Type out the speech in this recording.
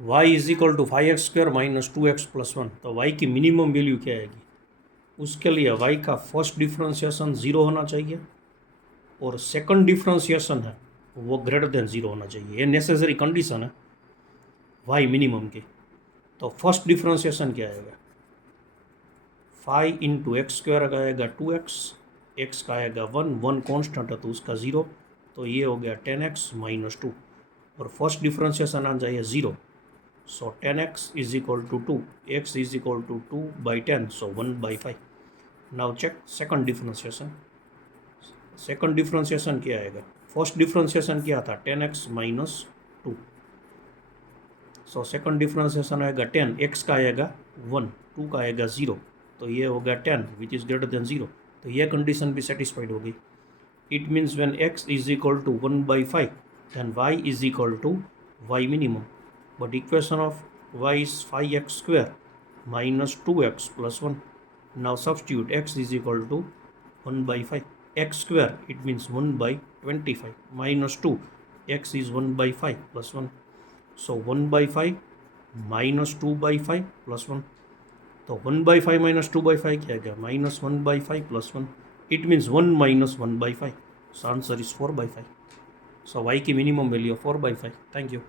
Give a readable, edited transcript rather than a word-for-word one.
Y is equal to 5x² minus 2x plus 1, तो Y की minimum value क्या आएगी? उसके लिए वाई का फर्स्ट डिफ्रेंशिएशन 0 होना चाहिए और सेकंड डिफ्रेंशिएशन है वो ग्रेटर देन 0 होना चाहिए। ये नेसेसरी कंडीशन है वाई मिनिमम की। तो फर्स्ट डिफ्रेंशिएशन क्या आएगा? 5 इंटू x² का आएगा 2x, x का आएगा 1 कॉन्स्टेंट है तो उसका 0, तो ये हो गया 10x माइनस 2 और फर्स्ट डिफ्रेंशिएशन आ जाइए 0, so 10x is equal to 2, x is equal to 2/10, so 1/5। Now check second differentiation. Second differentiation क्या आएगा? फर्स्ट डिफ्रेंशिएशन क्या था? 10x minus 2, so second differentiation आएगा 10, x का आएगा 1, 2 का आएगा 0, तो ये हो गया 10 विच इज़ ग्रेटर देन 0, तो ये कंडीशन भी सेटिस्फाइड होगी। It means when x is equal to 1/5 then y is equal to y minimum, but equation of y is 5x² minus 2x plus 1. Now substitute x is equal to 1/5, x² it means 1/25 minus 2, x is 1/5 plus 1, so 1/5 minus 2/5 plus 1, तो 1/5 minus 2/5 क्या गया? minus 1/5 plus 1, it means 1 minus 1/5, so answer is 4/5. So y की minimum value 4/5. Thank you.